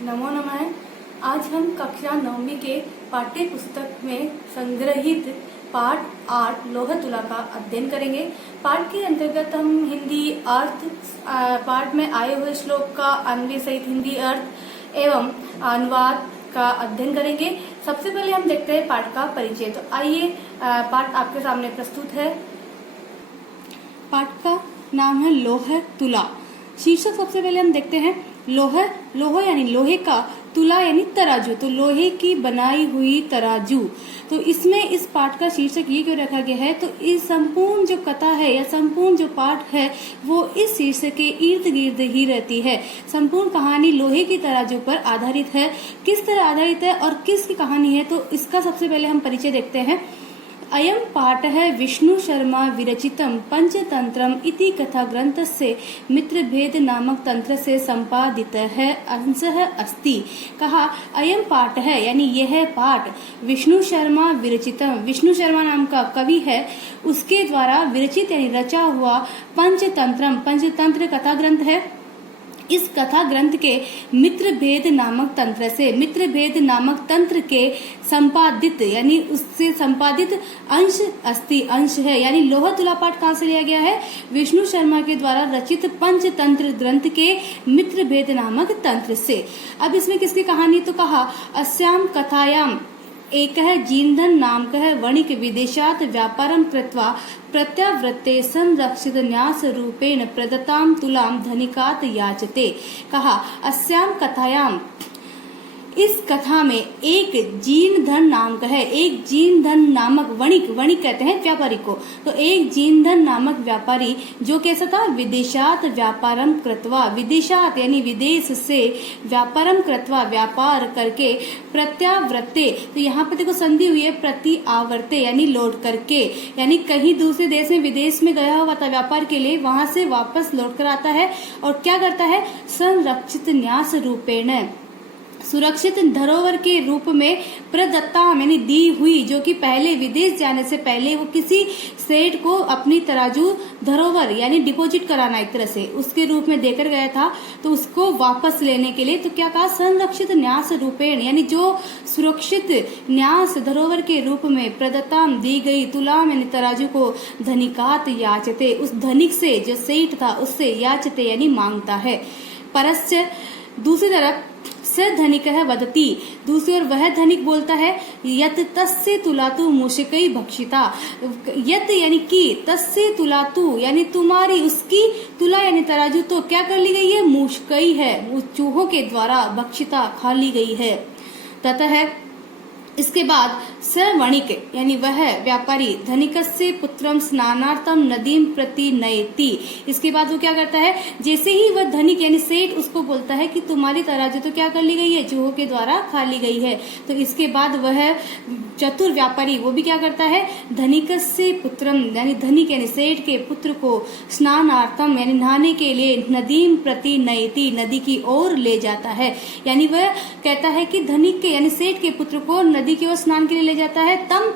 नमो नमः। आज हम कक्षा 9वीं के पाठ्य पुस्तक में संग्रहित पाठ 8 लोह तुला का अध्ययन करेंगे। पाठ के अंतर्गत हम हिंदी अर्थ, पाठ में आए हुए श्लोक का अन्वय सहित हिंदी अर्थ एवं अनुवाद का अध्ययन करेंगे। सबसे पहले हम देखते हैं पाठ का परिचय। तो आइए, पाठ आपके सामने प्रस्तुत है। पाठ का नाम है लोह तुला। शीर्षक सबसे पहले हम देखते हैं। लोह यानी लोहे का, तुला यानी तराजू, तो लोहे की बनाई हुई तराजू। तो इसमें इस पाठ का शीर्षक ये क्यों रखा गया है, तो इस संपूर्ण जो कथा है या संपूर्ण जो पाठ है वो इस शीर्षक के इर्द गिर्द ही रहती है। संपूर्ण कहानी लोहे की तराजू पर आधारित है। किस तरह आधारित है और किसकी कहानी है, तो इसका सबसे पहले हम परिचय देखते हैं। अयं पाठः विष्णु शर्मा विरचितम पंचतंत्रम इति कथा ग्रंथस्य मित्रभेद नामक तंत्र से संपादितः अंशः अस्ति। कहा अयं पाठः यानी यह पाठ विष्णु शर्मा विरचितम, विष्णु शर्मा नाम का कवि है, उसके द्वारा विरचित यानी रचा हुआ पंचतंत्रम, पंचतंत्र कथा ग्रंथ है। इस कथा ग्रंथ के मित्रभेद नामक तंत्र से, मित्रभेद नामक तंत्र के संपादित यानी उससे संपादित अंश अस्ति, अंश है। यानी लोह तुला पाठ कहाँ से लिया गया है, विष्णु शर्मा के द्वारा रचित पंचतंत्र ग्रंथ के मित्रभेद नामक तंत्र से। अब इसमें किसकी कहानी, तो कहा अस्याम कथायाम एक जीनधन नामकः वणिक विदेशात् व्यापारं कृत्वा प्रत्यावृत्ते संरक्षित न्यास रूपेण प्रदत्तां तुलां धनिकात् याचते। कहा अस्याम कथायाम, इस कथा में एक जीनधन नाम का है, एक जीनधन नामक वणिक, वणिक कहते हैं व्यापारी को, तो एक जीनधन नामक व्यापारी जो कैसा था, विदेशात व्यापारम कृत्वा, विदेशात यानी विदेश से, व्यापारम कृत्वा व्यापार करके, प्रत्यावृत्ते, तो यहाँ पे देखो संधि हुई है, प्रति आवर्ते यानी लौट करके, यानी कहीं दूसरे देश में, विदेश में गया हुआ था व्यापार के लिए, वहां से वापस लौट कर आता है और क्या करता है, संरक्षित न्यास रूपेण, सुरक्षित धरोहर के रूप में प्रदत्ता यानी दी हुई, जो कि पहले विदेश जाने से पहले वो किसी सेठ को अपनी तराजू धरोहर यानी डिपॉजिट कराना एक तरह से उसके रूप में देकर गया था, तो उसको वापस लेने के लिए तो क्या कहा, संरक्षित न्यास रूपेण यानी जो सुरक्षित न्यास धरोहर के रूप में प्रदत्ताम दी गई तुलाम यानी तराजू को धनिकात याचते, उस धनिक से जो सेठ था उससे याचते यानी मांगता है। परस्य दूसरी तरफ स धनिकः वदति, दूसरी ओर वह धनिक बोलता है, यत तस्य तुलातु मूषिकै भक्षिता, यत यानी कि, तस्य तुलातु यानी तुम्हारी, उसकी, तुला यानी तराजू तो क्या कर ली गई है, मूषिकै है, चूहों के द्वारा भक्षिता खा ली गई है। ततः इसके बाद स वणिक यानी वह व्यापारी धनिकस्य पुत्रम स्नानार्थम नदीम प्रति नयति, इसके बाद वो क्या करता है, जैसे ही वह धनिक यानी सेठ उसको बोलता है कि तुम्हारी तराजू तो क्या कर ली गई है, चूहों के द्वारा खा ली गई है, तो इसके बाद वह चतुर व्यापारी वो भी क्या करता है, धनिकस्य पुत्रम यानी धनिक यानी सेठ के पुत्र को स्नानार्थम यानी नहाने के लिए नदीम प्रति नयति नदी की ओर ले जाता है। यानी वह कहता है कि धनिक के यानी सेठ के पुत्र को नदी की ओर स्नान के लिए ले जाता है। तम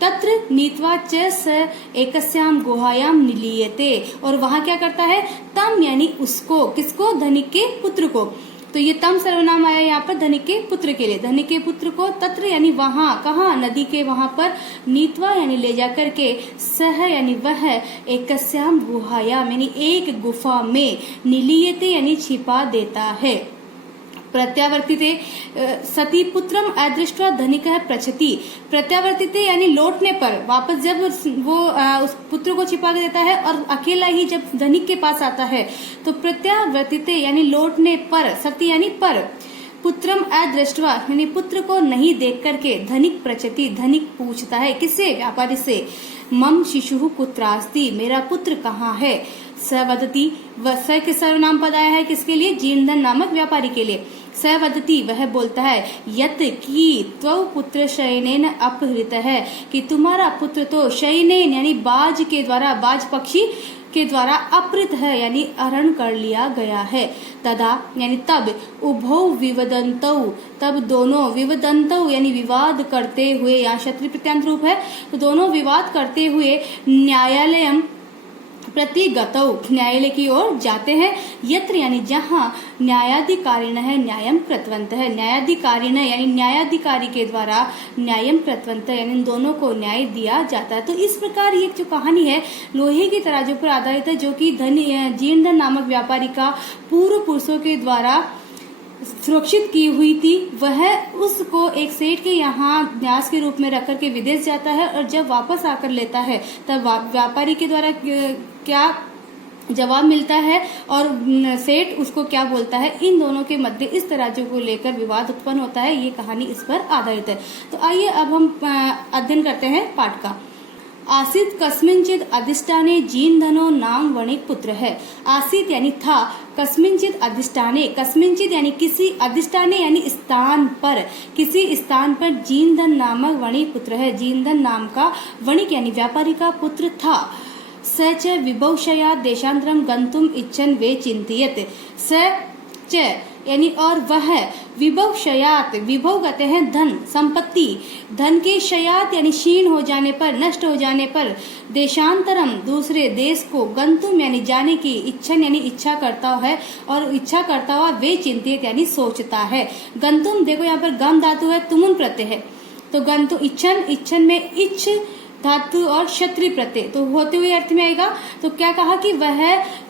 तत्र नीत्वा च स एकस्याम गुहायाम निलीयते, और वहां क्या करता है, तम यानी उसको, किसको, धनिक के पुत्र को, तो ये तम सर्वनाम आया यहाँ पर धनिक के पुत्र के लिए, धनिक के पुत्र को तत्र यानी वहां, कहा, नदी के वहां पर, नीत्वा यानी ले जाकर के, सह यानी वह, एकस्याम गुहायाम यानी एक गुफा में, निलीयते यानी छिपा देता है। प्रत्यावर्तिते सती पुत्रम अदृष्ट्वा धनिकः पृच्छति, प्रत्यावर्तिते यानी लौटने पर, वापस जब वो उस पुत्र को छिपा देता है और अकेला ही जब धनिक के पास आता है, तो प्रत्यावर्तिते यानी लौटने पर, सती यानी पर, पुत्रम अदृष्ट्वा यानी पुत्र को नहीं देख करके, धनिक पृच्छति धनिक पूछता है, किससे, व्यापारी से, मम शिशु कुत्रास्ति, मेरा पुत्र कहाँ है। स वदति, स के सर्वनाम पद आया है किसके लिए, जीनधन नामक व्यापारी के लिए। स वदति वह बोलता है, यत की त्वौ पुत्र शयनेन अपहृत है, कि तुम्हारा पुत्र तो शयनेन यानी बाज के द्वारा, बाज पक्षी के द्वारा अपहृत है यानी हरण कर लिया गया है। तदा यानी तब, उभौ विवदन्तौ तब दोनों, विवदन्तौ यानी विवाद करते हुए, यहाँ क्षत्रिय प्रत्यांत रूप है, तो दोनों विवाद करते हुए, न्यायालयम प्रतिगतौ न्यायालय की ओर जाते हैं। यत्र यानी जहाँ न्यायाधिकारिण है न्यायम कृतवंत है, न्यायाधिकारिण यानी न्यायाधिकारी के द्वारा न्यायम कृतवंत यानी इन दोनों को न्याय दिया जाता है। तो इस प्रकार ये जो कहानी है लोहे की तराजू पर आधारित है, जो कि जीर्णधन नामक व्यापारी का पूर्व पुरुषों के द्वारा सुरक्षित की हुई थी। वह उसको एक सेठ के यहाँ न्यास के रूप में रख कर के विदेश जाता है और जब वापस आकर लेता है तब व्यापारी के द्वारा क्या जवाब मिलता है और सेठ उसको क्या बोलता है, इन दोनों के मध्य इस तराजू को लेकर विवाद उत्पन्न होता है। ये कहानी इस पर आधारित है। तो आइए अब हम अध्ययन करते हैं पाठ का। आसीत कस्मिंचित अधिष्ठाने जीर्णधनो नाम वणिक पुत्र है। आसीत यानी था, कस्मिंचित अधिष्ठाने, कस्मिंचित यानी किसी, अधिष्ठाने यानी स्थान पर, किसी स्थान पर जीर्णधन नामक वणिक पुत्र है। जीर्णधन नाम का वणिक यानी व्यापारी का पुत्र था। स च विभवशया देशांतरम गंतुम इच्छन वे चिंतियत। स च यानी और वह, विभव शयात, विभव कहते हैं धन संपत्ति, धन के शयात यानी क्षीण हो जाने पर, नष्ट हो जाने पर, देशांतरम दूसरे देश को, गंतुम यानी जाने की, इच्छन यानी इच्छा करता है और इच्छा करता हुआ वे चिंतित यानी सोचता है। गंतुम देखो यहाँ पर गम धातु है, तुमुन प्रत्यय है, तो गंतु इच्छन, इच्छन में इच्छ धातु और क्षत्रिय प्रत्यय तो होते हुए अर्थ में आएगा। तो क्या कहा कि वह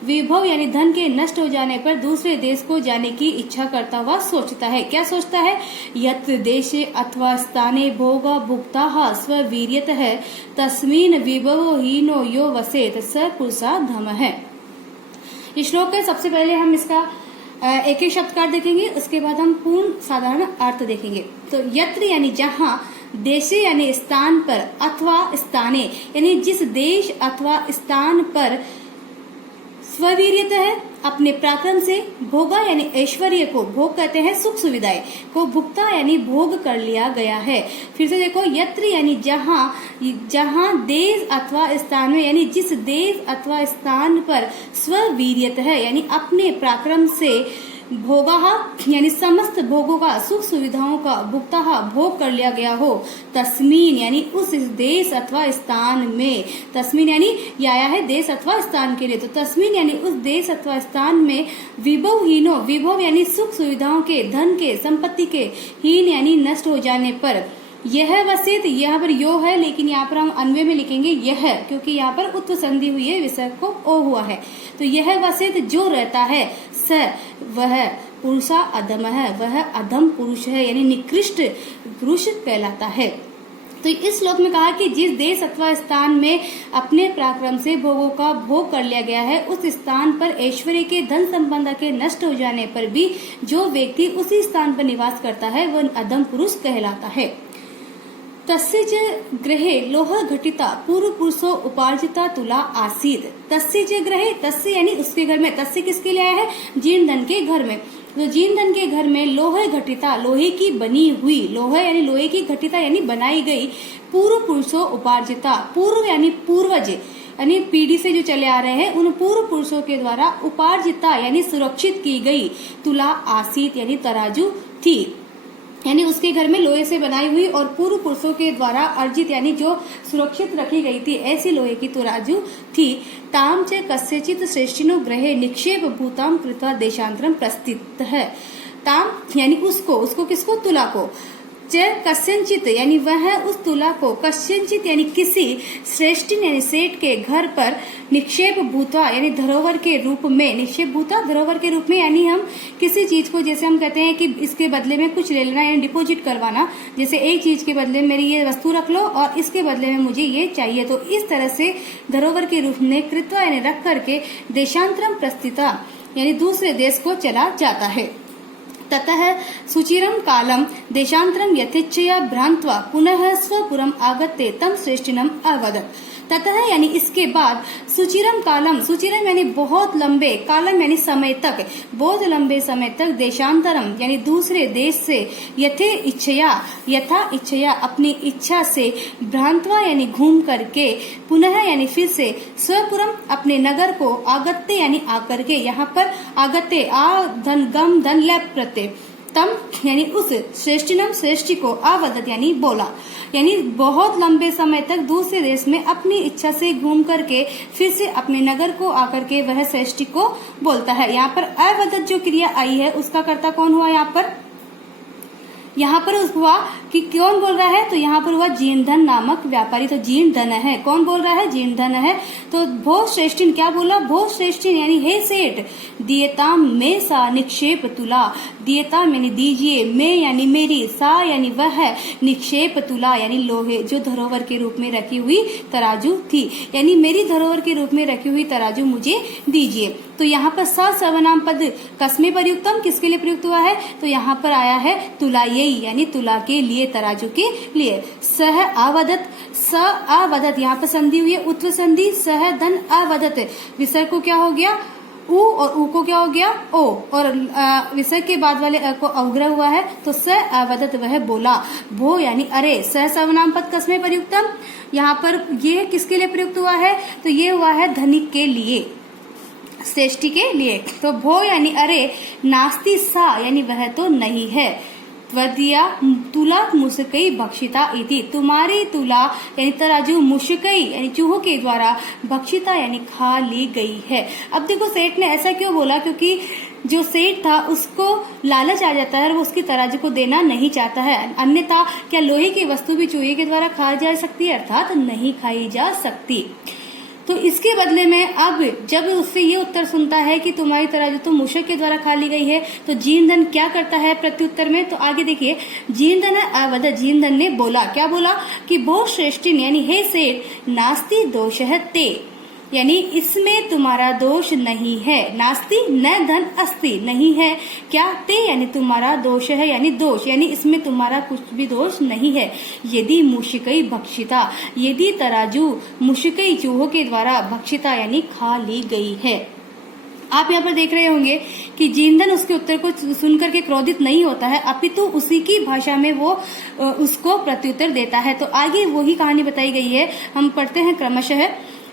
विभव यानी धन के नष्ट हो जाने पर दूसरे देश को जाने की इच्छा करता हुआ सोचता है। क्या सोचता है? यत्र देशे अथवा स्थाने भोगा भुक्ता स्ववीर्यत है तस्मिन विभवो हीनो यो वसेत स पुरुषा धम है। इस श्लोक के सबसे पहले हम इसका एक एक शब्द का देखेंगे, उसके बाद हम पूर्ण साधारण अर्थ देखेंगे। तो यत्र यानी जहाँ, देशे यानी स्थान पर, अथवा स्थाने यानी जिस देश अथवा स्थान पर, स्ववीर्यत है अपने पराक्रम से, भोगा यानी ऐश्वर्य को, भोग कहते हैं सुख सुविधाएं को, भुक्ता यानी भोग कर लिया गया है। फिर से देखो, यत्र यानी जहाँ, जहाँ देश अथवा स्थान में यानी जिस देश अथवा स्थान पर, स्ववीर्यत है यानी अपने पराक्रम से, भोगा यानी समस्त भोगों का, सुख सुविधाओं का, भुक्ता भोग कर लिया गया हो, तस्मीन यानी उस देश अथवा स्थान में, तस्मीन यानी ये आया है देश अथवा स्थान के लिए, तो तस्मीन यानी उस देश अथवा स्थान में, विभव हीनो, विभव यानी सुख सुविधाओं के, धन के, संपत्ति के, हीन यानी नष्ट हो जाने पर, यह वसित, यहाँ पर यो है लेकिन यहाँ पर हम अन्वय में लिखेंगे यह, क्योंकि यहाँ पर उत्व संधि हुई है, विसर्ग को ओ हुआ है। तो यह वसित जो रहता है, स वह, पुरुषा अधम है, वह अधम पुरुष है यानी निकृष्ट पुरुष कहलाता है। तो इस श्लोक में कहा कि जिस देश अथवा स्थान में अपने पराक्रम से भोगों का भोग कर लिया गया है, उस स्थान पर ऐश्वर्य के, धन संपदा के नष्ट हो जाने पर भी जो व्यक्ति उसी स्थान पर निवास करता है वह अधम पुरुष कहलाता है। तस्य च गृहे लोह घटिता पूर्व पुरुषो उपार्जिता तुला आसीत। तस्य च गृहे, तस्य यानी उसके घर में, तस्य किसके लिए आया है? जीर्णधन के घर में। तो जीर्णधन के घर में लोह घटिता, लोहे की बनी हुई, लोह यानी लोहे की घटिता यानी बनाई गई, पूर्व पुरुषो उपार्जिता, पूर्व यानी पूर्वज यानी पीढ़ी से जो चले आ रहे हैं उन पूर्व पुरुषों के द्वारा उपार्जिता यानी सुरक्षित की गई, तुला आसीत यानी तराजू थी, यानी उसके घर में लोहे से बनाई हुई और पूर्व पुरुषों के द्वारा अर्जित यानी जो सुरक्षित रखी गई थी ऐसी लोहे की तराजू थी। ताम च कस्यचित श्रेष्ठिनो ग्रहे निक्षेप भूताम कृत्वा देशांतरम प्रस्थित है। ताम यानी उसको, उसको किसको? तुला को। च कस्यचित यानी वह उस तुला को, कस्यचित यानी किसी, श्रेष्ठिन यानी सेठ के घर पर, निक्षेप भूता यानी धरोहर के रूप में, निक्षेप भूता धरोहर के रूप में यानी हम किसी चीज को, जैसे हम कहते हैं कि इसके बदले में कुछ ले लेना यानी डिपॉजिट करवाना, जैसे एक चीज के बदले में मेरी ये वस्तु रख लो और इसके बदले में मुझे ये चाहिए, तो इस तरह से धरोहर के रूप में कृत्वा यानी रख करके देशांतरम प्रस्थिता यानी दूसरे देश को चला जाता है। ततः सुचिरम कालम देशांतरम यथेच्छया भ्रांत्वा पुनः स्वपुरम आगत्य तम श्रेष्ठिनम अवदत्। ततः यानी इसके बाद, सुचिरम कालम, सुचिरम यानी बहुत लंबे, कालम यानी समय तक, बहुत लंबे समय तक, देशांतरम यानी दूसरे देश से, यथे इच्छया, यथा इच्छया अपनी इच्छा से, भ्रांत्वा यानी घूम करके, पुनः यानी फिर से, स्वपुरम अपने नगर को, आगत्य यानी आकर के, यहाँ पर आगत्य आ धन गम धन लैप प्रत्यय, तम यानी उस श्रेष्ठिनम श्रेष्ठी को अवदत यानी बोला, यानी बहुत लंबे समय तक दूसरे देश में अपनी इच्छा से घूम करके फिर से अपने नगर को आकर के वह श्रेष्ठी को बोलता है। यहाँ पर अवदत जो क्रिया आई है उसका कर्ता कौन हुआ? यहाँ पर हुआ कि कौन बोल रहा है? तो यहाँ पर हुआ जीर्णधन नामक व्यापारी। तो जीर्णधन है, कौन बोल रहा है? जीर्णधन है। तो भो श्रेष्ठिन क्या बोला? भो श्रेष्ठिन यानी हे सेठ, दियताम में सा निक्षेप तुला, दियताम यानी दीजिए, में यानी मेरी, सा यानी वह, निक्षेप तुला यानी लोहे जो धरोहर के रूप में रखी हुई तराजू थी, यानी मेरी धरोहर के रूप में रखी हुई तराजू मुझे दीजिए। तो यहाँ पर स सर्वनाम पद कस्मे प्रयुक्तम किसके लिए प्रयुक्त हुआ है? तो यहाँ पर आया है तुलायी यानी तुला के लिए, तराजू के लिए। सह अवदत, स अवदत यहाँ पर संधि हुई है उत्तर संधि, सह धन अवदत, विसर्ग को क्या हो गया? उ, और उ को क्या हो गया? ओ, और विसर्ग के बाद वाले को अवग्रह हुआ है तो स अवदत वह बोला। भो यानी अरे, सह सर्वनाम पद कस्मे प्रयुक्तम, यहाँ पर ये किसके लिए प्रयुक्त हुआ है? तो ये हुआ है धनिक के लिए, श्रेष्ठी के लिए। तो भो यानी अरे, नास्ति सा यानी वह तो नहीं है, त्वदीया तुला मुशकई भक्षिता इति, तुम्हारी तुला यानी तराजू मुशकई यानी चूहों के द्वारा भक्षिता यानी खा ली गई है। अब देखो सेठ ने ऐसा क्यों बोला? क्योंकि जो सेठ था उसको लालच आ जाता है और वो उसकी तराजू को देना नहीं चाहता है। अन्यथा क्या लोहे की वस्तु भी चूहे के द्वारा खा जा सकती है? अर्थात नहीं खाई जा सकती। तो इसके बदले में अब जब उससे ये उत्तर सुनता है कि तुम्हारी तराजू तो मूषक के द्वारा खा ली गई है, तो जीर्णधन क्या करता है प्रत्युत्तर में? तो आगे देखिए, जीर्णधन अवदत, जीर्णधन ने बोला, क्या बोला? कि भो श्रेष्ठिन यानी हे सेठ, नास्ति दोषः ते, यानी इसमें तुम्हारा दोष नहीं है। नास्ति न धन अस्ति, नहीं है क्या? ते यानी तुम्हारा दोष है यानी दोष, यानी इसमें तुम्हारा कुछ भी दोष नहीं है। यदि मुशिकई भक्षिता, यदि तराजू मुशिकई चूहों के द्वारा भक्षिता यानी खा ली गई है। आप यहाँ पर देख रहे होंगे कि जीर्णधन उसके उत्तर को सुनकर के क्रोधित नहीं होता है, अपितु उसी की भाषा में वो उसको प्रत्युत्तर देता है। तो आगे वही कहानी बताई गई है, हम पढ़ते हैं क्रमशः।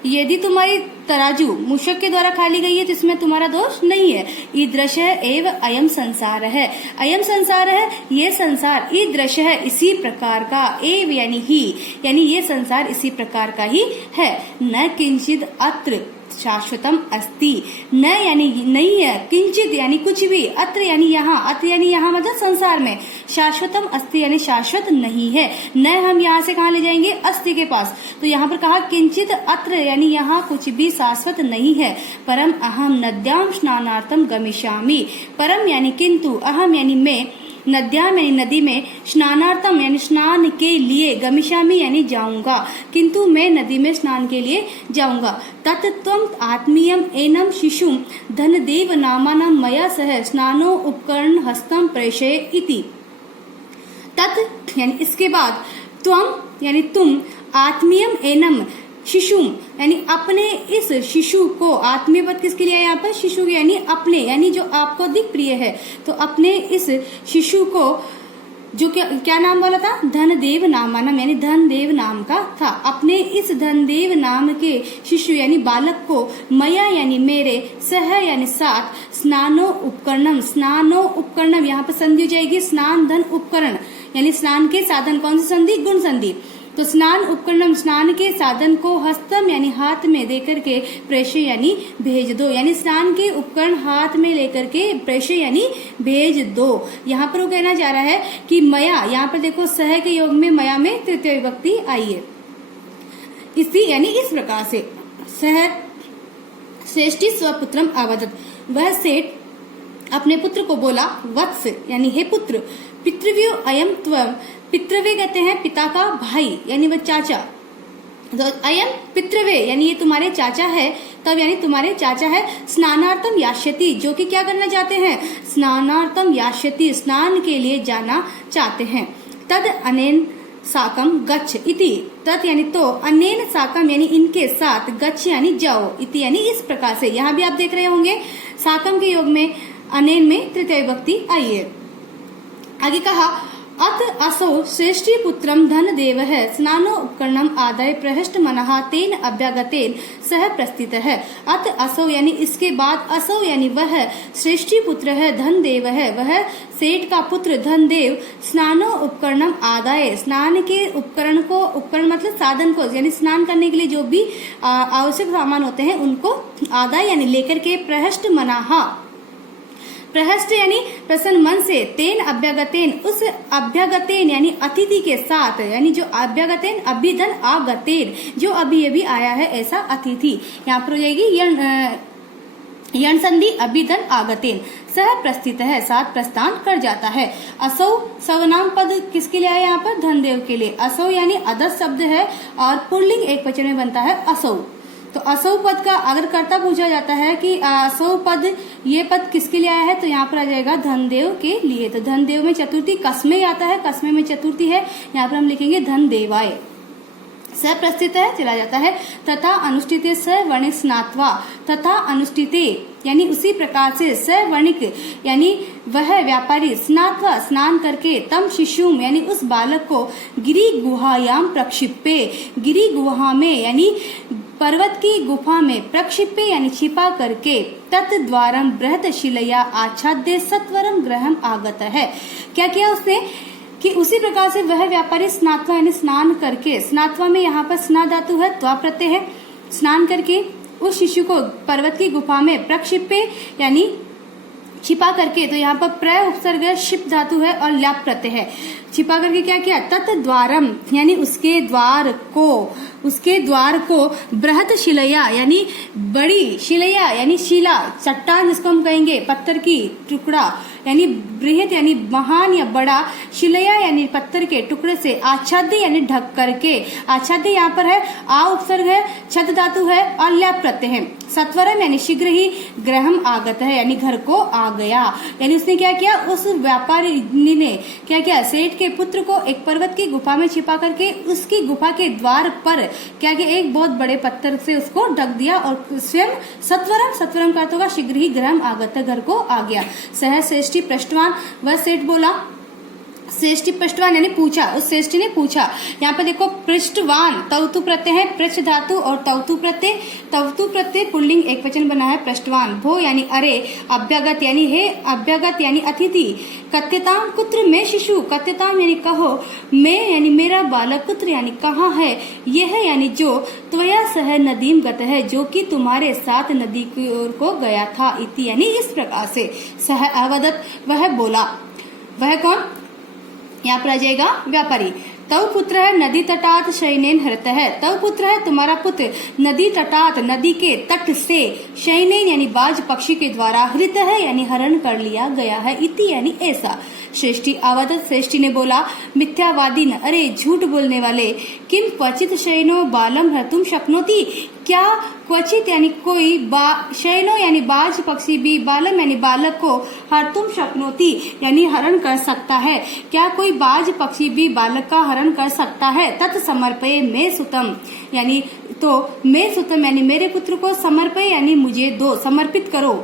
यदि तुम्हारी तराजू मूषक के द्वारा खा ली गई है तो इसमें तुम्हारा दोष नहीं है। ईदृश एव अयम संसार है, अयम संसार है, ये संसार, ईदृश है इसी प्रकार का, एव यानी ही, यानी ये संसार इसी प्रकार का ही है। न किंचित अत्र शाश्वतम अस्ति, न यानी नहीं है, किंचित यानी कुछ भी, अत्र यानी यहाँ, अत्र यानी यहाँ मतलब संसार में, शाश्वतम अस्ति यानी शाश्वत नहीं है। न हम यहाँ से कहाँ ले जाएंगे? अस्ति के पास। तो यहाँ पर कहा किंचित अत्र यानी यहाँ कुछ भी शाश्वत नहीं है। परम अहम नद्याम स्नानार्थम गमिष्यामि, परम यानी किंतु, अहम यानी मैं, नद्याम यानी नदी में, स्नानार्थम यानी स्नान के लिए, गमिष्यामि यानी जाऊंगा, किंतु मैं नदी में स्नान के लिए जाऊंगा। तत्त्वम आत्मीयम एनम शिशुम धनदेव नामानम मया सह स्नानो उपकरण हस्तम प्रेषय इति। तत् यानी इसके बाद, त्वम यानी तुम, आत्मीयम एनम शिशुम यानी अपने इस शिशु को, आत्मीय पद किसके लिए है यहाँ पर? शिशु यानी अपने, यानी जो आपको अधिक प्रिय है। तो अपने इस शिशु को, जो क्या नाम वाला था? धनदेव नामानम यानी धनदेव नाम का था। अपने इस धनदेव नाम के शिशु यानी बालक को, मया यानी मेरे, सह यानी साथ, स्नानो उपकरणम, स्नानो उपकरणम यहाँ पर संधि हो जाएगी, स्नान धन उपकरण यानी स्नान के साधन, कौन सी संधि? गुण संधि। तो स्नान उपकरणम स्नान के साधन को, हस्तम यानी हाथ में देकर के, प्रेषय यानी भेज दो, यानी स्नान के उपकरण हाथ में लेकर के प्रेषय यानी भेज दो। यहाँ पर वो कहना चाह रहा है कि मया, यहाँ पर देखो सह के योग में मया में तृतीय विभक्ति आई है, इसी यानी इस प्रकार से सह श्रेष्ठी स्वपुत्रम अवदत, वह सेठ अपने पुत्र को बोला, वत्स यानी हे पुत्र, पितृव्यो अयम त्वम, पितृव्य कहते हैं पिता का भाई यानी वह चाचा, तो अयम पितृव्य यानी ये तुम्हारे चाचा है, तब यानी तुम्हारे चाचा है, स्नानार्थम यास्यति जो कि क्या करना चाहते हैं? स्नानार्थम यास्यति स्नान के लिए जाना चाहते हैं। तद अनेन साकम गच्छ इति, तत् यानी तो, अनेन साकम यानी इनके साथ, गच्छ यानी जाओ, इति यानी इस प्रकार से। यहाँ भी आप देख रहे होंगे साकम के योग में अनेन में तृतीय विभक्ति आई है। आगे कहा अत असौ श्रेष्ठी पुत्रम धन देव है स्नानो उपकरणम आदाय प्रहष्ट मनहा तेन अभ्यागतेन सह प्रस्थित है। अत असौ यानी इसके बाद, असौ यानी वह श्रेष्ठी पुत्र है, धन देव है, वह सेठ का पुत्र धन देव, स्नानो उपकरणम आदाय, स्नान के उपकरण को, उपकरण मतलब साधन को, यानी स्नान करने के लिए जो भी आवश्यक सामान होते हैं उनको आदाय यानी लेकर के, प्रहष्ट मनाहा, प्रहष्ट यानी प्रसन्न मन से, तेन अभ्यागतेन उस अभ्यागतेन यानी अतिथि के साथ, यानी जो अभ्यागतेन अभिधन आगतेन जो अभी अभी आया है ऐसा अतिथि, यहाँ पर हो जाएगी यण संधि अभिधन आगतेन, सह प्रस्थित है साथ प्रस्थान कर जाता है। असौ सर्वनाम पद किसके लिए आया यहाँ पर? धनदेव के लिए। असौ यानी अदस शब्द है और पुल्लिंग एक वचन में बनता है असौ। तो असौ पद का अगर कर्ता पूछा जाता है कि असौ पद, ये पद किसके लिए आया है, तो यहाँ पर आ जाएगा धनदेव के लिए। तो धनदेव में चतुर्थी कसमे आता है, कसमे में चतुर्थी है, यहाँ पर हम लिखेंगे धनदेवाय। स प्रस्थित है चला जाता है। तथा अनुष्ठिते स वर्णिक स्नात्वा, तथा अनुष्ठिते यानी उसी प्रकार से, स वर्णिक यानी वह व्यापारी, स्नात्वा स्नान करके, तम शिशुम यानी उस बालक को, गिरि गुहायाम प्रक्षिप्पे, गिरि गुहा में यानी पर्वत की गुफा में, प्रक्षिप्पे यानी छिपा करके, तत् द्वारम बृहत शिलया आच्छाद्य सत्वरम ग्रहम आगत है। क्या किया उसने कि उसी प्रकार से वह व्यापारी स्नात्वा यानी स्नान करके, स्नात्वा में यहाँ पर स्ना धातु है, त्वा प्रत्यय है, स्नान करके उस शिशु को पर्वत की गुफा में, प्रक्षिप्पे यानी छिपा करके, तो यहाँ पर प्र उपसर्ग शिप धातु है और ल्याप प्रत्यय है, छिपा करके क्या किया, तत् द्वारम यानी उसके द्वार को, उसके द्वार को, बृहत शिलया यानी बड़ी, शिलया यानी शिला चट्टान जिसको हम कहेंगे, पत्थर की टुकड़ा यानी बृहत यानी महान या बड़ा, शिलया यानी पत्थर के टुकड़े से, आच्छाद्य यानी ढक करके, आच्छाद्य यहाँ पर है, आ उपसर्ग है, छत धातु है और ल्याप प्रत्यय है, सत्वरम यानी शीघ्र ही, ग्रहम आगत है यानी घर को आ गया। यानी उसने क्या किया, उस व्यापारी ने क्या किया, सेठ के पुत्र को एक पर्वत की गुफा में छिपा करके उसकी गुफा के द्वार पर क्या किया, एक बहुत बड़े पत्थर से उसको ढक दिया और स्वयं सत्वरम, सत्वरम का अर्थ होगा शीघ्र ही, ग्रहम आगत घर को आ गया। सह श्रेष्ठी पृष्ठवान, वह सेठ बोला, श्रेष्ठी पृष्ठवान यानी पूछा, उस श्रेष्ठी ने पूछा। यहाँ पे देखो पृष्ठवान तवतु प्रत्यय है, पृष्ठ धातु और तवतु प्रत्यय, तवतु प्रत्यय पुल्लिंग एक वचन बना है पृष्ठवान। भो यानी अरे, अभ्यागत यानी हे, अभ्यागत यानी अतिथि, कथ्यताम कुत्र में शिशु, कथ्यताम यानी कहो, मैं यानी मेरा बालक, पुत्र यानी कहाँ है, यह यानी जो, त्वया सह नदीम गत है जो कि तुम्हारे साथ नदी की ओर को गया था, इति यानी इस प्रकार से। सह अवदत वह बोला, वह कौन, यहाँ पर आ जाएगा व्यापारी। तव पुत्र है नदी तटात शयनेन हरत है, तव पुत्र है तुम्हारा पुत्र नदी तटात नदी के तट से, शयनेन यानी बाज पक्षी के द्वारा, हृत है यानी हरण कर लिया गया है, इति यानी ऐसा। श्रेष्ठी अवदत, श्रेष्ठी ने बोला, मिथ्यावादीन अरे झूठ बोलने वाले, किम क्वचित शयनो बालम हर्तुम शक्नोति, क्या क्वचित यानी कोई, शयनो यानी बाज पक्षी भी, बालम यानी बालक को, हर्तुम शक्नोति यानी हरण कर सकता है, क्या कोई बाज पक्षी भी बालक का हरण कर सकता है। तत् समर्पये मे सुतम यानी तो, मे सुतम यानी मेरे पुत्र को, समर्पये यानी मुझे दो, समर्पित करो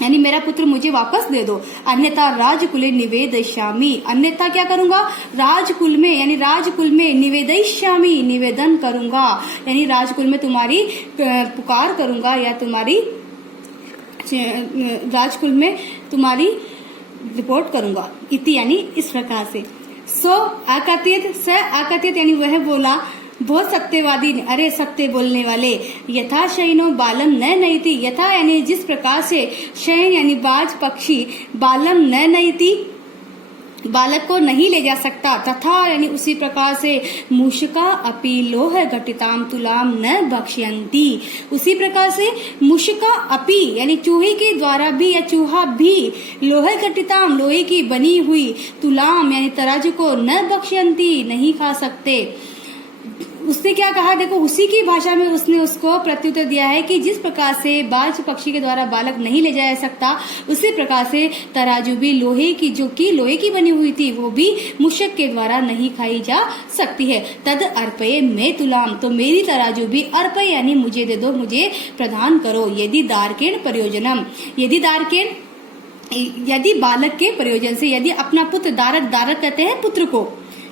यानी मेरा पुत्र मुझे वापस दे दो। अन्यथा राजकुले निवेदयिष्यामि, अन्यथा क्या करूंगा, राजकुल में यानी राजकुल में, निवेदयिष्यामि निवेदन करूंगा यानी राजकुल में तुम्हारी पुकार करूंगा या तुम्हारी राजकुल में तुम्हारी रिपोर्ट करूंगा, इति यानी इस प्रकार से। सो आकथित, स आकथित यानी वह बोला, बहुत सत्यवादी अरे सत्य बोलने वाले, यथा शयनो बालम न नयति, यथा यानी जिस प्रकार से, शयन यानी बाज पक्षी, बालम न नयति बालक को नहीं ले जा सकता, तथा यानी उसी प्रकार से, मूषका अपि लोह घटिताम तुलाम न भक्ष्यन्ति, उसी प्रकार से मूषका अपि यानी चूहे के द्वारा भी या चूहा भी, लोह घटिताम लोहे की बनी हुई, तुलाम यानी तराजू को, न भक्ष्यन्ति नहीं खा सकते। उसने क्या कहा, देखो उसी की भाषा में उसने उसको प्रत्युत्तर दिया है कि जिस प्रकार से बाज पक्षी के द्वारा बालक नहीं ले जाया सकता, उसी प्रकार से तराजू भी लोहे की, जो कि लोहे की बनी हुई थी, वो भी मूषक के द्वारा नहीं खाई जा सकती है। तद अर्पये मे तुलाम, तो मेरी तराजू भी, अर्पय यानी मुझे दे दो, मुझे प्रदान करो। यदि दार्केण प्रयोजनम, यदि दार्केण यदि बालक के प्रयोजन से, यदि अपना पुत्र, दारक, दारक कहते हैं पुत्र को,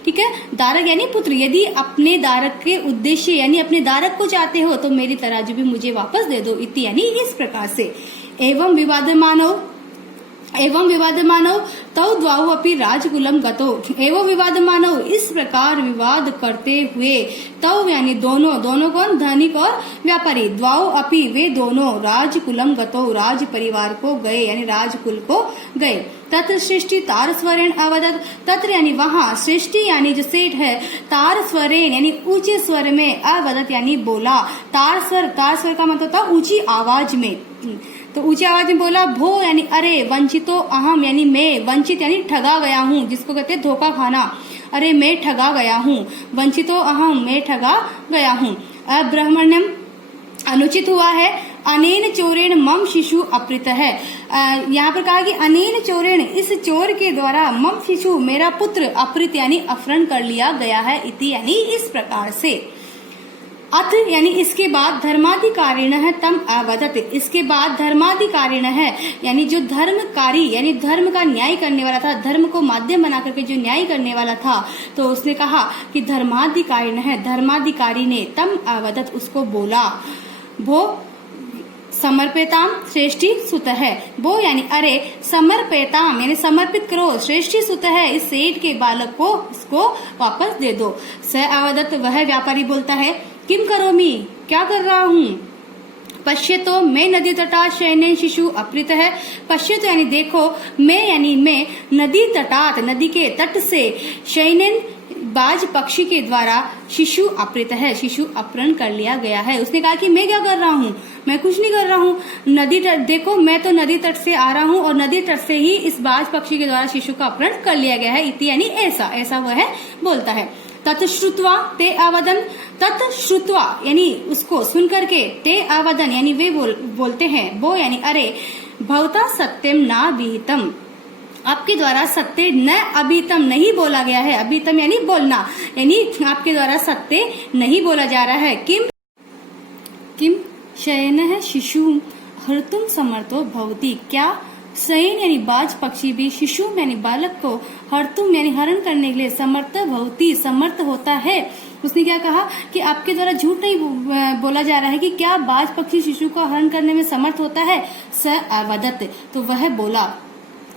ठीक है, दारक यानी पुत्र, यदि अपने दारक के उद्देश्य यानी अपने दारक को चाहते हो तो मेरी तराजू भी मुझे वापस दे दो, इति यानी इस प्रकार से। एवं विवादमानौ तौ द्वाऊ अपि राजकुलम गतो, एवं विवादमानौ इस प्रकार विवाद करते हुए, तौ यानी दोनों, दोनों कौन, धनिक और व्यापारी, द्वाऊ अपि वे दोनों, राजकुलम गतो राज परिवार को गए यानी राजकुल को गए। तत्र सृष्टि तार स्वरेण अवदत, तत्र यानी वहां, सृष्टि यानी जो सेठ है, तार स्वरेण यानी ऊंचे स्वर में, अवदत यानी बोला, तार स्वर का मतलब होता ऊंची आवाज में, तो ऊंची आवाज में बोला, भो यानी अरे, वंचितो अहम यानी मैं, वंचित यानी ठगा गया हूँ, जिसको कहते हैं धोखा खाना, अरे मैं ठगा गया हूँ, वंचितो अहम मैं ठगा गया हूँ। अब्राह्मण्यम अनुचित हुआ है, अनेन चोरेण मम शिशु अपृत है, यहाँ पर कहा कि अनेन चोरेण इस चोर के द्वारा, मम शिशु मेरा पुत्र, अपृत यानी अपहरण कर लिया गया है, इति यानी इस प्रकार से। अथ यानी इसके बाद, धर्माधिकारिण है तम अवदत, इसके बाद धर्माधिकारिण है यानी जो धर्मकारी यानी धर्म का न्याय करने वाला था, धर्म को माध्यम बना करके जो न्याय करने वाला था, तो उसने कहा कि धर्माधिकारिण है, धर्माधिकारी ने तम अवदत उसको बोला, भो समर्पिताम श्रेष्ठी सुत है, वो यानी अरे समर्पिताम यानी समर्पित करो, श्रेष्ठी सुत है इस सेठ के बालक को, इसको वापस दे दो। स अवदत वह व्यापारी बोलता है, किम करोमि क्या कर रहा हूँ, पश्यतो मैं नदी तटात शयनेन शिशु अपृत है, पश्यतो यानी देखो, मैं यानी मैं नदी तटात नदी के तट से, शयनेन बाज पक्षी के द्वारा, शिशु अपृत है शिशु अपहरण कर लिया गया है। उसने कहा कि मैं क्या कर रहा हूँ, मैं कुछ नहीं कर रहा हूँ, नदी तट देखो, मैं तो नदी तट से आ रहा हूँ और नदी तट से ही इस बाज पक्षी के द्वारा शिशु का अपहरण कर लिया गया है, इति यानी ऐसा, ऐसा वह बोलता है। तत् श्रुत्वा ते अवदन, तत् श्रुत्वा यानी उसको सुन करके, ते अवदन यानी वे बोलते हैं, वो यानी अरे, भवता सत्यम ना विहितम, आपके द्वारा सत्य न अभितम नहीं बोला गया है, अभितम यानी बोलना, यानी आपके द्वारा सत्य नहीं बोला जा रहा है। किम शयन है शिशु हर्तुम समर्थो भवती, क्या शयन यानी बाज पक्षी भी, शिशु यानी बालक को, हर्तुम यानी हरण करने के लिए, समर्थ भवती समर्थ होता है। उसने क्या कहा कि आपके द्वारा झूठ नहीं बोला जा रहा है कि क्या बाज पक्षी शिशु को हरण करने में समर्थ होता है। स अवदत तो वह बोला,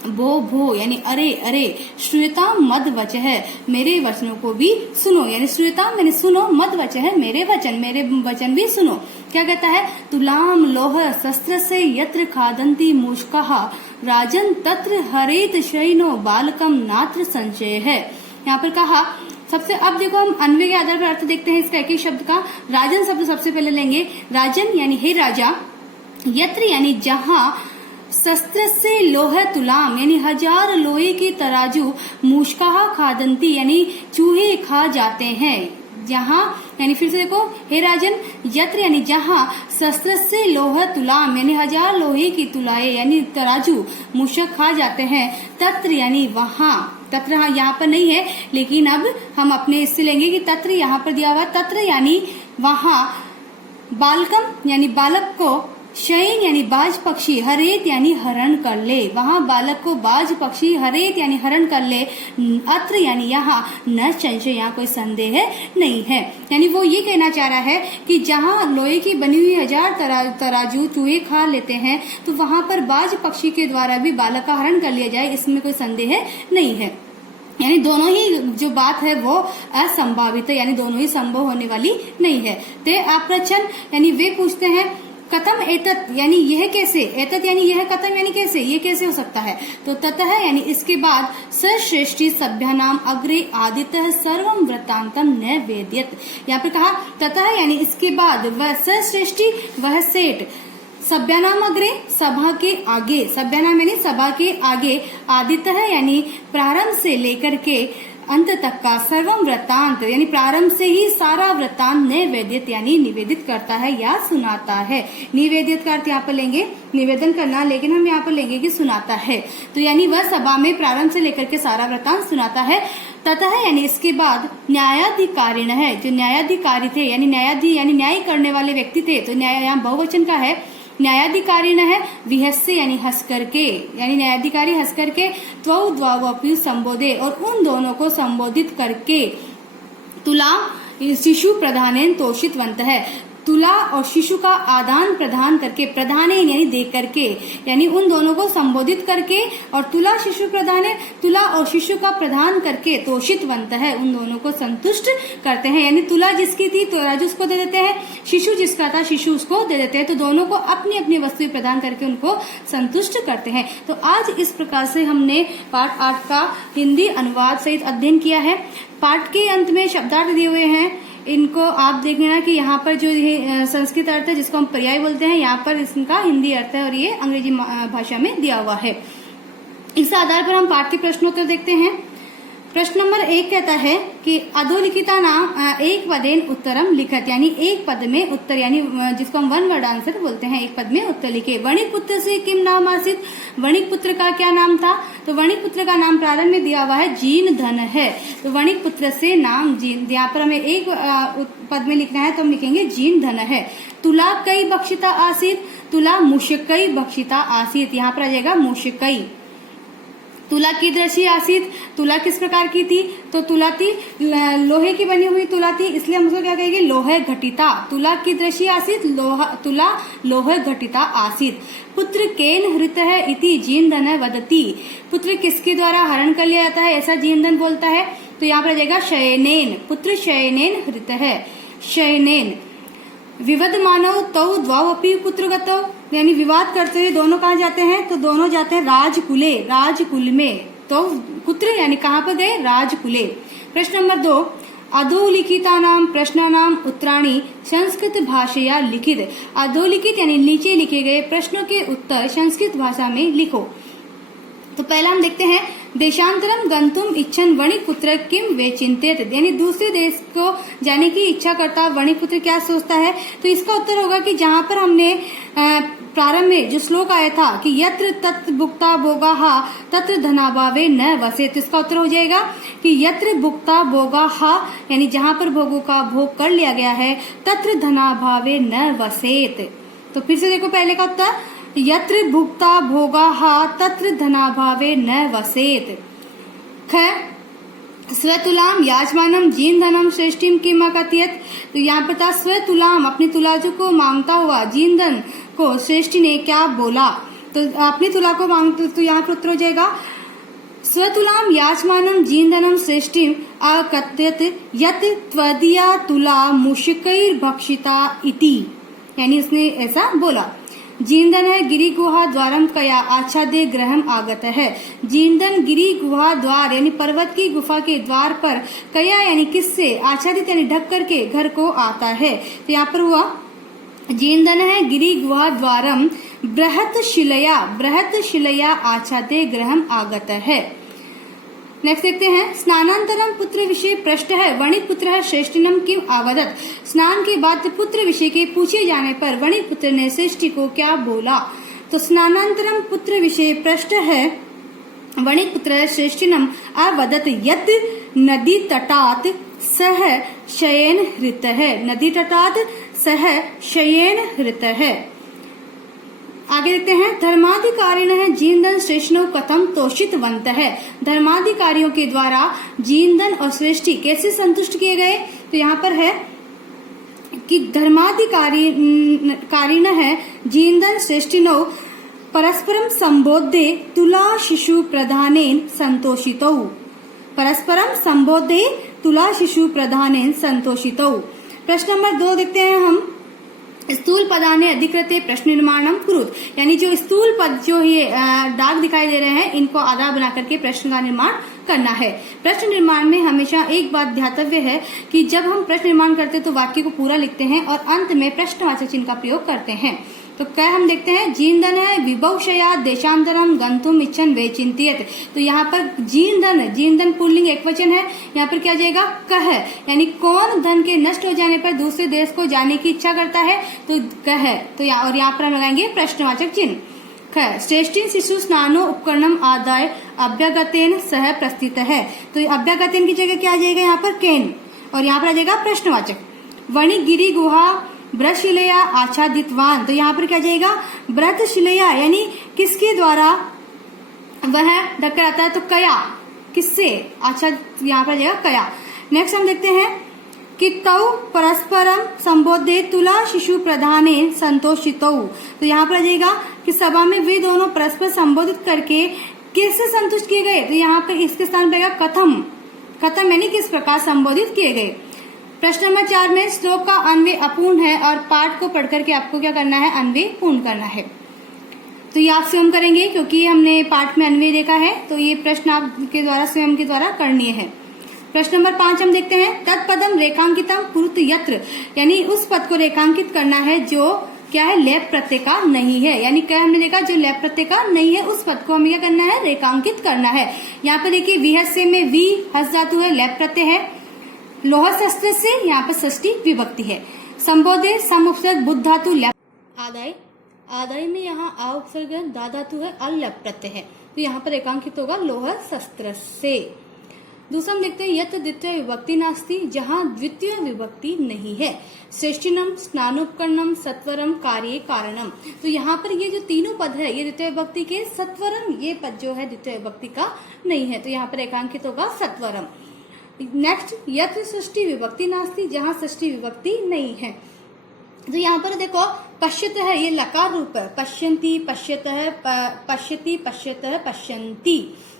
भो भो यानी अरे अरे, श्रूयताम मद वच है मेरे वचनों को भी सुनो, यानी श्रूयताम यानी सुनो, मद वच है मेरे वचन भी सुनो। क्या कहता है, तुलाम लोह शस्त्र से यत्र खादंती मूषकाः राजन तत्र हरेत शयनो बालकम नात्र संशय है। यहाँ पर कहा सबसे, अब देखो हम अन्वय के आधार पर अर्थ देखते हैं इसका एक एक शब्द का। राजन शब्द सबसे पहले लेंगे, राजन यानी हे राजा, यत्र यानी जहाँ, शस्त्र से लोह तुलाम यानी हजार लोहे की तराजू, मूषकाः खादंती यानी चूहे खा जाते हैं, जहाँ यानी फिर से देखो, हे राजन, यत्र यानी जहाँ, शस्त्र से लोह तुलाम यानी हजार लोहे की तुलाए यानी तराजू मूषक खा जाते हैं, तत्र यानी वहाँ, तत्र यहाँ पर नहीं है लेकिन अब हम अपने इससे लेंगे कि तत्र यहाँ पर दिया हुआ, तत्र यानी वहाँ, बालकम यानी बालक को, शयन यानी बाज पक्षी, हरेत यानी हरण कर ले, वहाँ बालक को बाज पक्षी हरेत यानी हरण कर ले, अत्र यानी यहाँ, न संशय यहाँ कोई संदेह नहीं है। यानी वो ये कहना चाह रहा है कि जहाँ लोहे की बनी हुई हजार तराजू चूहे खा लेते हैं, तो वहाँ पर बाज पक्षी के द्वारा भी बालक का हरण कर लिया जाए, इसमें कोई संदेह नहीं है। यानी दोनों ही जो बात है वो असंभावित है, यानी दोनों ही संभव होने वाली नहीं है। ते अप्रच्छन यानी वे पूछते हैं, कथम एतत यानी यह कैसे, एतत यानी यह, कथम यानी कैसे, ये कैसे हो सकता है। तो ततः यानी इसके बाद, सश्रेष्ठी सभ्यानाम अग्रे आदित्य सर्वम वृत्तांतम न वेद्यत। यहाँ पे कहा ततः यानी इसके बाद, वह सश्रेष्ठी वह सेठ, सभ्यानाम अग्रे सभा के आगे, सभ्यानाम यानी सभा के आगे, आदित्य है यानी प्रारंभ से लेकर के अंत तक का, सर्वम वृत्तांत यानी प्रारंभ से ही सारा वृत्तांत निवेदित यानी निवेदित करता है या सुनाता है। निवेदित का अर्थ यहाँ पर लेंगे निवेदन करना, लेकिन हम यहाँ पर लेंगे कि सुनाता है। तो यानी वह सभा में प्रारंभ से लेकर के सारा वृत्तांत सुनाता है। ततः यानी इसके बाद न्यायाधिकारिण है, जो न्यायाधिकारी थे यानी न्यायाधि यानी न्याय करने वाले व्यक्ति थे, तो न्याय यहाँ बहुवचन का है, न्यायाधिकारी न है विहस्य यानी हंस करके, यानी न्यायाधिकारी हंस करके, त्वौ द्वावपि संबोधे और उन दोनों को संबोधित करके, तुला शिशु प्रधानेन तोषितवंत है, तुला और शिशु का आदान प्रदान करके, प्रधानेन यानी दे करके, यानी उन दोनों को संबोधित करके, और तुला शिशु प्रधाने, तुला और शिशु का प्रदान करके, तोषितवंत है उन दोनों को संतुष्ट करते हैं, यानी तुला जिसकी थी तराजू उसको दे देते हैं, शिशु जिसका था शिशु उसको दे देते हैं, तो दोनों को अपनी अपनी वस्तुएं प्रदान करके उनको संतुष्ट करते हैं। तो आज इस प्रकार से हमने पाठ 8 का हिंदी अनुवाद सहित अध्ययन किया है। पाठ के अंत में शब्दार्थ दिए हुए हैं, इनको आप देख लेना कि यहाँ पर जो ये संस्कृत अर्थ है जिसको हम पर्याय बोलते हैं, यहाँ पर इसका हिंदी अर्थ है और ये अंग्रेजी भाषा में दिया हुआ है। इस आधार पर हम पाठ के प्रश्नोत्तर देखते हैं। प्रश्न नंबर 1 कहता है कि अधोलिखिता नाम एक पदेन उत्तरम लिखत, यानी एक पद में उत्तर, यानी जिसको हम वन वर्ड आंसर बोलते हैं, एक पद में उत्तर लिखे। वणिक पुत्र से किम नाम आसित, वणिक पुत्र का क्या नाम था, तो वणिक पुत्र का नाम प्रारंभ में दिया हुआ है जीन धन है, तो वणिक पुत्र से नाम जीन, यहाँ पर हमें एक पद में लिखना है तो हम लिखेंगे जीन धन है। तुला कई बक्षिता आसित, तुला मुशकई बक्षिता आसित, यहाँ पर आ जाएगा मुशकई। तुला की दृष्टि आसित, तुला किस प्रकार की थी, तो तुला थी लोहे की बनी हुई तुला थी, इसलिए हम उसको क्या कहेंगे लोहे घटिता। तुला की दृष्टि आसित, तुला लोहे घटिता आसित। पुत्र केन हृत है इति जीनधन वदति, पुत्र किसके द्वारा हरण कर लिया जाता है ऐसा जीनधन बोलता है, तो यहाँ पर आ जाएगा शयनेन, पुत्र शयनेन हृत है, शयनेन। विवद मानव तौ द्वावपि पुत्रगतौ, यानी विवाद करते हुए दोनों कहाँ जाते हैं, तो दोनों जाते हैं राजकुले, राजकुल में, तो पुत्र यानी कहाँ पर गए, राजकुले। प्रश्न नंबर 2, अधोलिखितानां प्रश्नानां उत्तराणि संस्कृत भाषया लिखित, अधोलिखित यानी नीचे लिखे गए प्रश्नों के उत्तर संस्कृत भाषा में लिखो। तो पहला हम देखते हैं, देशांतरम गंतुम इच्छन वणिक पुत्र किम वे चिंतित, यानी दूसरे देश को जाने की इच्छा करता वणिक पुत्र क्या सोचता है, तो इसका उत्तर होगा कि जहाँ पर हमने प्रारंभ में जो श्लोक आया था कि यत्र तत्र भुक्ता भोगाहा तत्र धनाभावे न वसेत, इसका उत्तर हो जाएगा कि यत्र भुक्ता भोगाहा, यानी जहाँ पर भोगों का भोग कर लिया गया है, तत्र धनाभावे न वसेत। तो फिर से देखो पहले का उत्तर, यत्र भुक्ता भोगाहा तत्र धनाभावे न वसेत। ख स्वतुलाम याजमानम जीन धनम श्रेष्ठिम किम अकथयत, तो यहाँ पर था स्वतुलाम, अपनी तुलाजू को मांगता हुआ जीन धन को श्रेष्ठी ने क्या बोला, तो अपनी तुला को मांगते, तो यहाँ पर उत्तर हो जाएगा स्वतुलाम याजमानम जीन धनम श्रेष्ठिम अकथयत यत त्वदीया तुला मुशकैर भक्षिता इति, यानी उसने ऐसा बोला। जीनधन है गिरी गुहा द्वारम कया आच्छादे ग्रहम आगत है, जीनधन गिरी गुहा द्वार यानी पर्वत की गुफा के द्वार पर, कया यानी किससे, आच्छादित यानी ढक करके घर को आता है, तो यहाँ पर हुआ जीनधन है गिरी गुहा द्वारम बृहत शिलया आच्छादे ग्रहम आगत है। नेक्स्ट देखते हैं, स्नानांतरम पुत्र विषय प्रश्न है वणिक पुत्र है श्रेष्ठिनम किम आवदत, स्नान के बाद पुत्र विषय के पूछे जाने पर वणिक पुत्र ने श्रेष्ठी को क्या बोला, तो स्नानांतरम पुत्र विषय प्रश्न है वणिक पुत्र श्रेष्ठिनम आवदत यत नदी तटात सह शयन हृत है, नदी तटात सह शयन हृत है। आगे देखते हैं, धर्माधिकारिण है जीनधन श्रेष्ठनो कथम तोषितवंत है, धर्माधिकारियों के द्वारा जीनधन और श्रेष्ठी कैसे संतुष्ट किए गए, तो यहाँ पर है कि धर्माधिकारिण है जीनधन श्रेष्ठिनो परस्परम संबोध्य तुला शिशु प्रधानेन संतोषितौ, परस्परम संबोध्य तुला शिशु प्रधानेन संतोषितौ। प्रश्न नंबर 2 देखते हैं हम, स्थूल पदाने अधिकृते प्रश्न निर्माणम कुरुत, यानी जो स्थूल पद जो ये दाग दिखाई दे रहे हैं इनको आधार बना करके प्रश्न का निर्माण करना है। प्रश्न निर्माण में हमेशा एक बात ध्यातव्य है कि जब हम प्रश्न निर्माण करते हैं तो वाक्य को पूरा लिखते हैं और अंत में प्रश्नवाचक चिन्ह का प्रयोग करते हैं। तो क्या हम देखते हैं, जीनधन है विभवशया देशांतरम गंतुम इच्छन वे चिंतित, तो यहाँ पर जीनधन पुल्लिंग एकवचन है, यहाँ पर क्या जाएगा कह, यानी कौन धन के नष्ट हो जाने पर दूसरे देश को जाने की इच्छा करता है, तो कह, तो और यहाँ पर हम लगाएंगे प्रश्नवाचक चिन्ह। ख श्रेष्ठिन शिशु स्नानो उपकरणम आदाय अभ्यागतेन सह प्रस्थित है, तो अभ्यागतेन की जगह क्या आ जाएगा यहाँ पर केन, और यहाँ पर आ जाएगा प्रश्नवाचक। वणिक गिरी गुहा ब्रतशिलया आच्छादितवान। तो यहाँ पर क्या जाएगा, ब्रतशिलया यानी किसके द्वारा वह ढककर आता है, तो कया, किससे, अच्छा यहाँ पर जाएगा कया। नेक्स्ट हम देखते हैं कि तौ परस्परम संबोधे तुला शिशु प्रधानेन संतोषितौ। तो यहाँ पर जाएगा कि सभा में वे दोनों परस्पर संबोधित करके किससे संतुष्ट किए गए, तो यहाँ पे इसके स्थान पर कथम, कथम यानी किस प्रकार संबोधित किए गए। प्रश्न नंबर 4 में श्लोक का अन्वय अपूर्ण है और पाठ को पढ़कर के आपको क्या करना है, अन्वय पूर्ण करना है। तो ये आप स्वयं करेंगे क्योंकि हमने पाठ में अन्वय देखा है, तो ये प्रश्न आपके द्वारा स्वयं के द्वारा करनीय है। प्रश्न नंबर 5 हम देखते हैं, तत्पदम रेखांकितम कुरुत यत्र, यानी उस पद को रेखांकित करना है जो क्या है, लेप प्रत्यय का नहीं है। यानी क्या हमने देखा, जो लेप प्रत्यय का नहीं है उस पद को हमें क्या करना है, रेखांकित करना है। यहाँ पे देखिए विहस्य में वी हस धातु है, लेप प्रत्यय है। लोह शस्त्र से यहाँ पर षष्ठी विभक्ति है। संबोधे सम उपसर्ग बुद्ध धातु लेप। आदाय, आदाय में यहाँ आ उपसर्ग दा धातु है, अल्लप प्रत्यय है, तो यहाँ पर रेखांकित होगा लोह शस्त्र से। दूसरा हम देखते हैं यत द्वितीय विभक्ति नास्ति, जहाँ द्वितीय विभक्ति नहीं है। श्रेष्ठिनम, स्नानोपकरणम, सत्वरम, कार्ये कारणम। तो यहाँ पर ये जो तीनों पद है ये द्वितीय विभक्ति के, सत्वरम ये पद जो है द्वितीय विभक्ति का नहीं है, तो यहाँ पर रेखांकित होगा सत्वरम। नेक्स्ट यत षष्ठी विभक्ति नास्ति, जहाँ षष्ठी विभक्ति नहीं है। तो यहाँ पर देखो पश्यत है, ये लकार रूप है, पश्यन्ति, पश्यत है, पश्यति, पश्यत है, पश्यन्ति,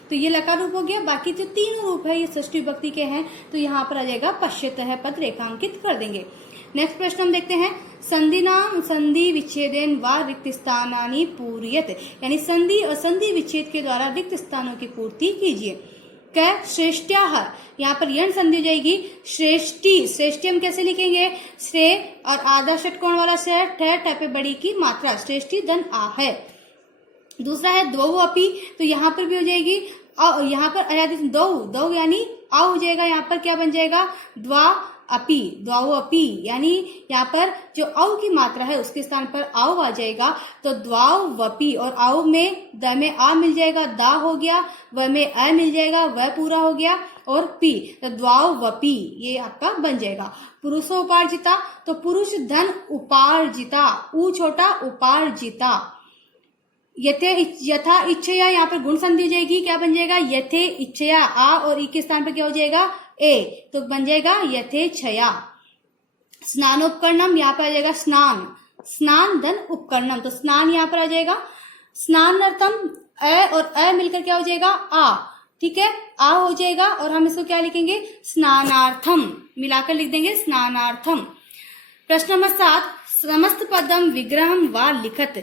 तो ये लकार रूप हो गया। बाकी जो तीनों रूप है ये षष्ठी विभक्ति के हैं, तो यहाँ पर आ जाएगा पश्यत है पद रेखांकित कर देंगे। नेक्स्ट प्रश्न हम देखते हैं, संधि नाम संधि विच्छेदेन व रिक्त स्थानानि पूर्यत, यानी संधि और संधि विच्छेद के द्वारा रिक्त स्थानों की पूर्ति कीजिए। क्या श्रेष्ठ्याह, यहाँ पर यण संधि हो जाएगी, श्रेष्ठी, श्रेष्ठी हम कैसे लिखेंगे, श्रे और आधा षटकोण वाला से ठ पे बड़ी की मात्रा, श्रेष्ठी धन आ है। दूसरा है द्वौ अपि, तो यहाँ पर भी हो जाएगी, यहाँ पर दौ, दौ यानी आ हो जाएगा, यहाँ पर क्या बन जाएगा, द्वा अपि, द्वाओ अपि, यानी यहाँ पर जो औ की मात्रा है उसके स्थान पर आओ आ जाएगा, तो द्वाओ वपि, और आओ में द में आ मिल जाएगा, दा हो गया, व में अ मिल जाएगा, वह पूरा हो गया, और पी, तो द्वाओ वपि ये आपका बन जाएगा। पुरुषो उपार्जिता, तो पुरुष धन उपार्जिता, ऊ छोटा उपार्जिता। यथे यथा इच्छया, यहाँ पर गुण संधि हो जाएगी, क्या बन जाएगा, यथे इच्छया, आ और ई के स्थान पर क्या हो जाएगा, ए, तो बन जाएगा यथेच्छया। स्नानोपकरणम, यहाँ पर आ जाएगा स्नान, स्नान धन उपकरणम, तो स्नान यहाँ पर आ जाएगा। स्नानार्थम, अ और अ मिलकर क्या हो जाएगा, आ, ठीक है, आ हो जाएगा, और हम इसको क्या लिखेंगे, स्नानार्थम, मिलाकर लिख देंगे स्नानार्थम। प्रश्न नंबर 7, समस्त पदम विग्रहम व लिखत,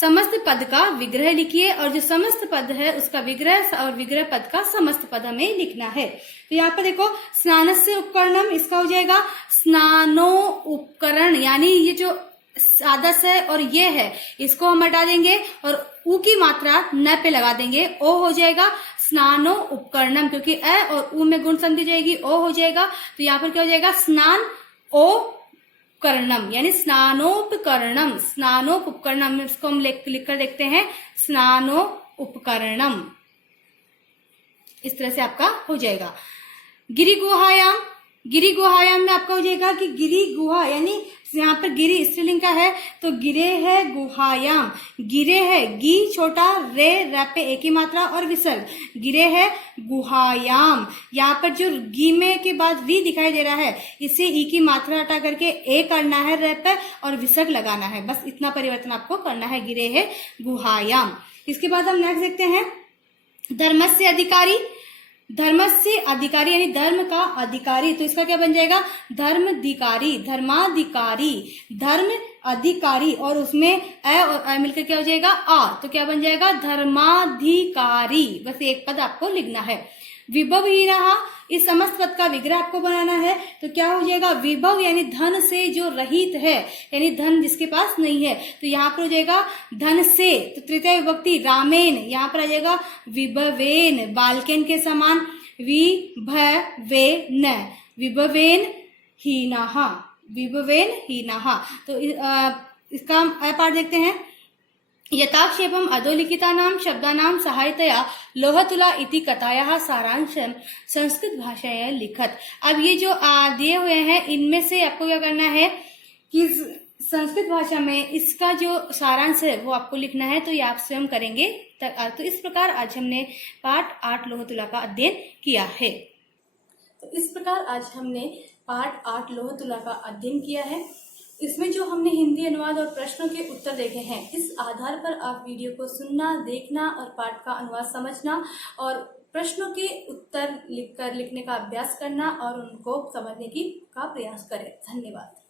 समस्त पद का विग्रह लिखिए, और जो समस्त पद है उसका विग्रह और विग्रह पद का समस्त पद हमें लिखना है। तो यहाँ पर देखो स्नानस्य उपकरणम, इसका हो जाएगा स्नानो उपकरण, यानी ये जो सादा से और ये है इसको हम हटा देंगे और ऊ की मात्रा न पे लगा देंगे, ओ हो जाएगा स्नानो उपकरणम, क्योंकि अ और ऊ में गुण संधि जाएगी, ओ हो जाएगा, तो यहाँ पर क्या हो जाएगा, स्नान ओ उपकरणम, यानी स्नानोपकरणम, स्नानोपकरणम, इसको हम लिख कर देखते हैं स्नानो उपकरणम, इस तरह से आपका हो जाएगा। गिरि गुहायाम, गिरि गुहायाम में आपका हो जाएगा कि गिरि गुहा, यानी यहाँ पर गिरि स्त्रीलिंग का है, तो गिरे है गुहायाम, गिरे है गी छोटा, रे रे पे एक ही मात्रा और विसर्ग, गिरे है गुहायाम। यहाँ पर जो गी में के बाद री दिखाई दे रहा है, इसे ई की मात्रा हटा करके ए करना है रे पे और विसर्ग लगाना है, बस इतना परिवर्तन आपको करना है, गिरे है गुहायाम। इसके बाद हम नेक्स्ट देखते हैं, धर्मस्य अधिकारी, धर्मस्य अधिकारी यानी धर्म का अधिकारी, तो इसका क्या बन जाएगा, धर्माधिकारी, धर्माधिकारी, धर्म अधिकारी, और उसमें अ और अ मिलकर क्या हो जाएगा, आ, तो क्या बन जाएगा, धर्माधिकारी, बस एक पद आपको लिखना है। विभवहीनः, इस समस्त पद का विग्रह आपको बनाना है, तो क्या हो जाएगा, विभव यानी धन से जो रहित है, यानी धन जिसके पास नहीं है, तो यहाँ पर हो जाएगा धन से, तो तृतीय विभक्ति रामेन, यहाँ पर आ जाएगा विभवेन, बालकेन के समान, विभवेन, विभवेन हीनः, विभवेन हीनः। तो इसका हम अ पाठ देखते हैं, यथाक्षेपम अधोलिखितानां शब्दानां सहायतया लोहतुला इति कथायाः सारांशम संस्कृत भाषाया लिखत। अब ये जो दिए हुए हैं इनमें से आपको क्या करना है कि संस्कृत भाषा में इसका जो सारांश है वो आपको लिखना है, तो ये आप स्वयं करेंगे। तो इस प्रकार आज हमने पाठ 8 लौह तुला का अध्ययन किया है। तो इस प्रकार आज हमने पाठ 8 लौह तुला का अध्ययन किया है। इसमें जो हमने हिंदी अनुवाद और प्रश्नों के उत्तर देखे हैं, इस आधार पर आप वीडियो को सुनना, देखना और पाठ का अनुवाद समझना और प्रश्नों के उत्तर लिखने का अभ्यास करना और उनको समझने का प्रयास करें। धन्यवाद।